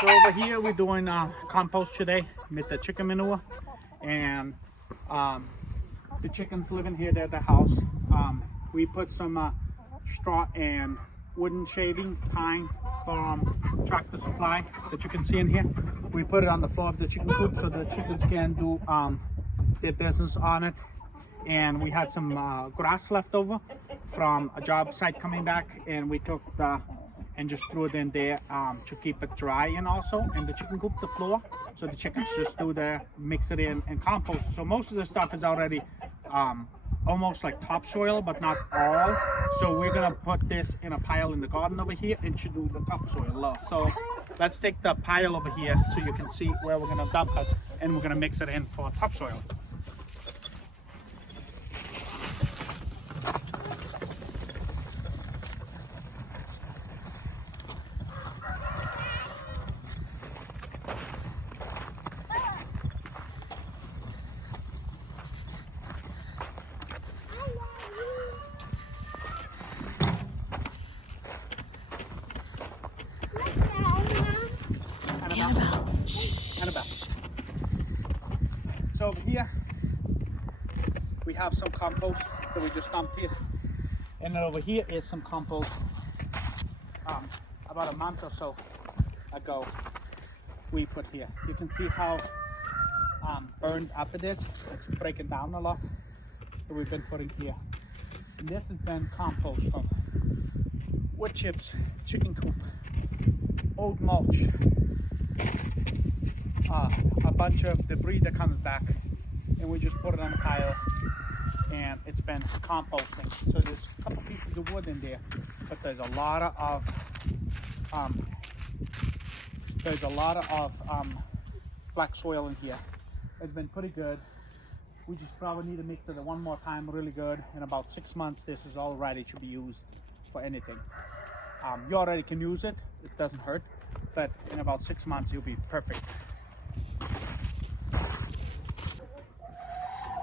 So over here we're doing compost today with the chicken manure, and the chickens living here at the house. We put some straw and wooden shaving pine from Tractor Supply that you can see in here. We put it on the floor of the chicken coop so the chickens can do their business on it. And we had some grass left over from a job site coming back, and we took and just threw it in there to keep it dry, and also in the chicken coop, the floor, so the chickens just do their, mix it in and compost. So most of the stuff is already almost like topsoil, but not all. So we're gonna put this in a pile in the garden over here and to do the topsoil. So let's take the pile over here so you can see where we're gonna dump it, and we're gonna mix it in for topsoil. Annabelle. So over here we have some compost that we just dumped here, and then over here is some compost about a month or so ago we put here. You can see how burned up it is. It's breaking down a lot that we've been putting here. And this has been compost from wood chips, chicken coop, old mulch, a bunch of debris that comes back, and we just put it on a pile, and it's been composting. So there's a couple pieces of wood in there, but there's a lot of black soil in here. It's been pretty good. We just probably need to mix it one more time really good. In about 6 months this is all ready to be used for anything. You already can use it, it doesn't hurt, but in about 6 months you'll be perfect.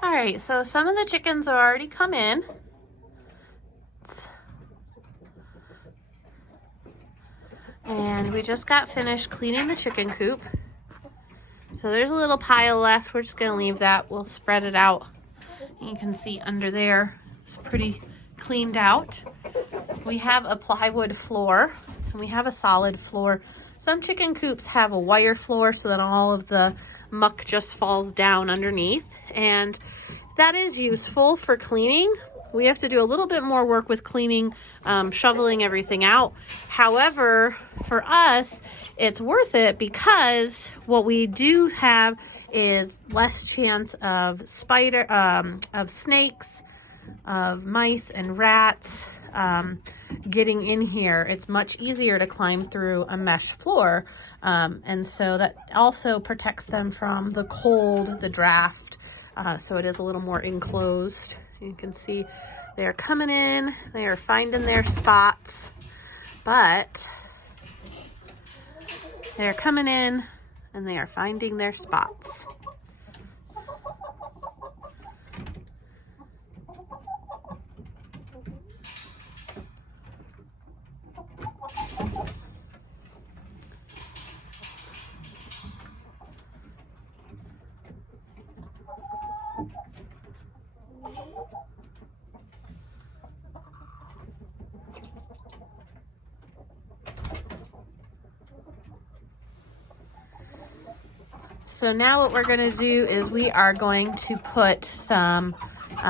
All right, so some of the chickens have already come in. And we just got finished cleaning the chicken coop. So there's a little pile left. We're just gonna leave that. We'll spread it out. You can see under there, it's pretty cleaned out. We have a plywood floor, and we have a solid floor. Some chicken coops have a wire floor so that all of the muck just falls down underneath, and that is useful for cleaning. We have to do a little bit more work with cleaning, shoveling everything out. However, for us, it's worth it because what we do have is less chance of snakes, of mice and rats getting in here. It's much easier to climb through a mesh floor, and so that also protects them from the cold, the draft, so it is a little more enclosed. You can see they're coming in, they are finding their spots, but they're coming in and they are finding their spots. So now what we're going to do is we are going to put some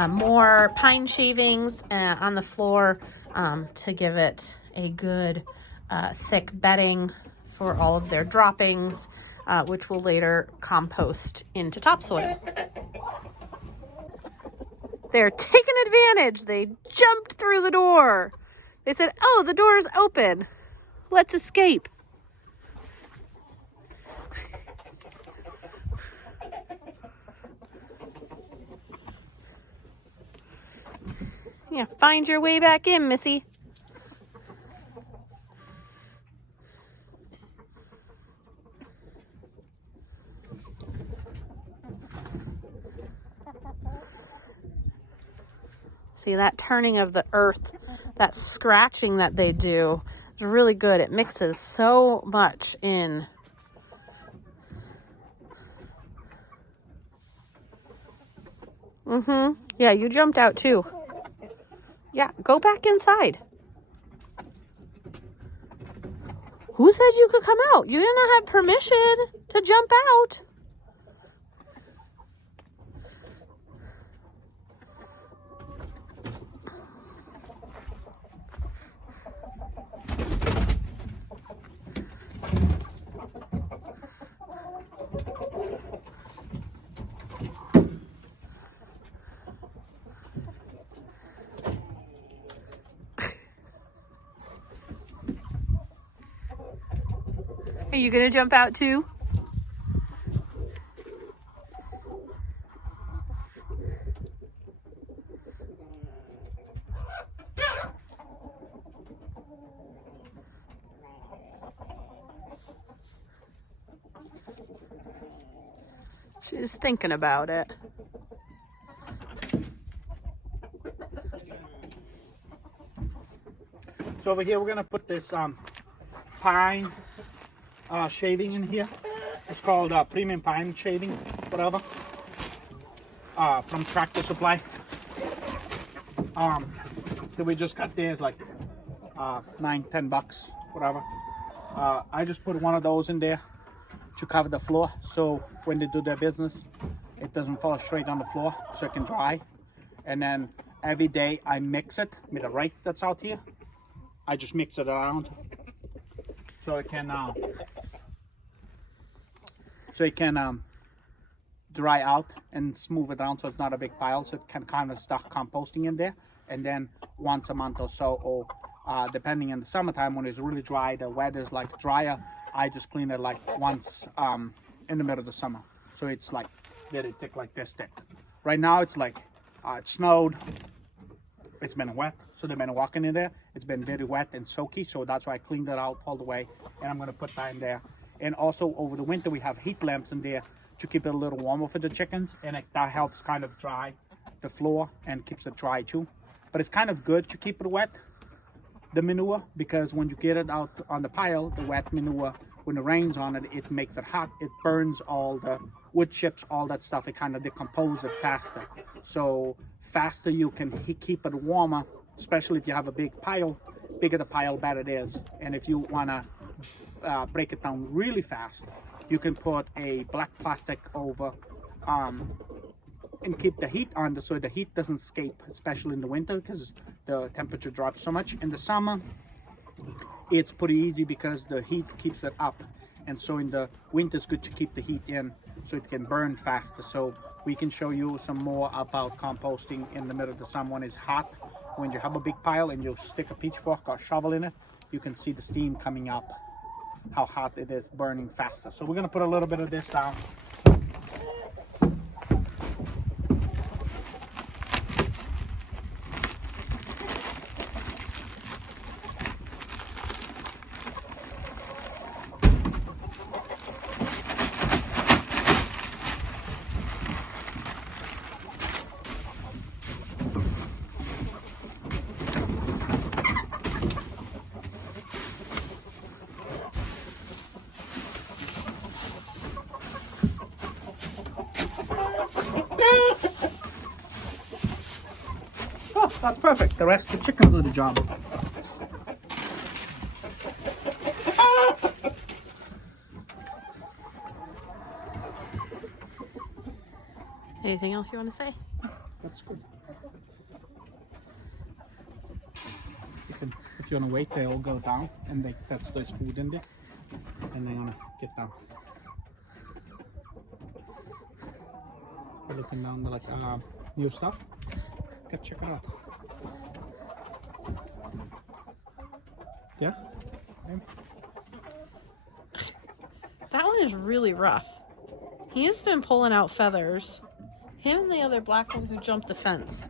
more pine shavings on the floor to give it a good thick bedding for all of their droppings, which will later compost into topsoil. They're taking advantage. They jumped through the door. They said, "Oh, the door is open. Let's escape." Yeah, find your way back in, Missy. See that turning of the earth, that scratching that they do, It's really good. It mixes so much in. Yeah, you jumped out too. Yeah, go back inside. Who said you could come out? You're gonna have permission to jump out. Are you gonna jump out too? She's thinking about it. So over here we're gonna put this pine shaving in here. It's called premium pine shaving, whatever. From Tractor Supply. That we just got there is like $9-10, whatever. I just put one of those in there to cover the floor, so when they do their business, it doesn't fall straight on the floor, so it can dry. And then every day I mix it with the rake that's out here. I just mix it around so it can dry out and smooth it down, so it's not a big pile, so it can kind of start composting in there. And then once a month or so, or depending in the summertime when it's really dry, the weather's like drier, I just clean it like once in the middle of the summer, so it's like very thick, like this thick. Right now it's like it snowed, it's been wet, so they've been walking in there. It's been very wet and soaky, so that's why I cleaned it out all the way, and I'm going to put that in there. And also over the winter we have heat lamps in there to keep it a little warmer for the chickens, and that helps kind of dry the floor and keeps it dry too. But it's kind of good to keep it wet, the manure, because when you get it out on the pile, the wet manure, when the rain's on it, it makes it hot, it burns all the wood chips, all that stuff, it kind of decomposes it faster. So faster you can keep it warmer, especially if you have a big pile, bigger the pile, better it is. And if you want to break it down really fast, you can put a black plastic over and keep the heat on so the heat doesn't escape, especially in the winter because the temperature drops so much. In the summer it's pretty easy because the heat keeps it up, and so in the winter it's good to keep the heat in so it can burn faster. So we can show you some more about composting in the middle of the summer when it's hot. When you have a big pile and you stick a pitchfork or shovel in it, you can see the steam coming up, how hot it is, burning faster. So we're going to put a little bit of this down. Oh, that's perfect. The rest of the chickens do the job. Anything else you want to say? That's good. If you want to wait, they all go down and there's food in there, and they're gonna get down. We're looking down the new stuff. Go check it out. Yeah? That one is really rough. He has been pulling out feathers. Him and the other black one who jumped the fence.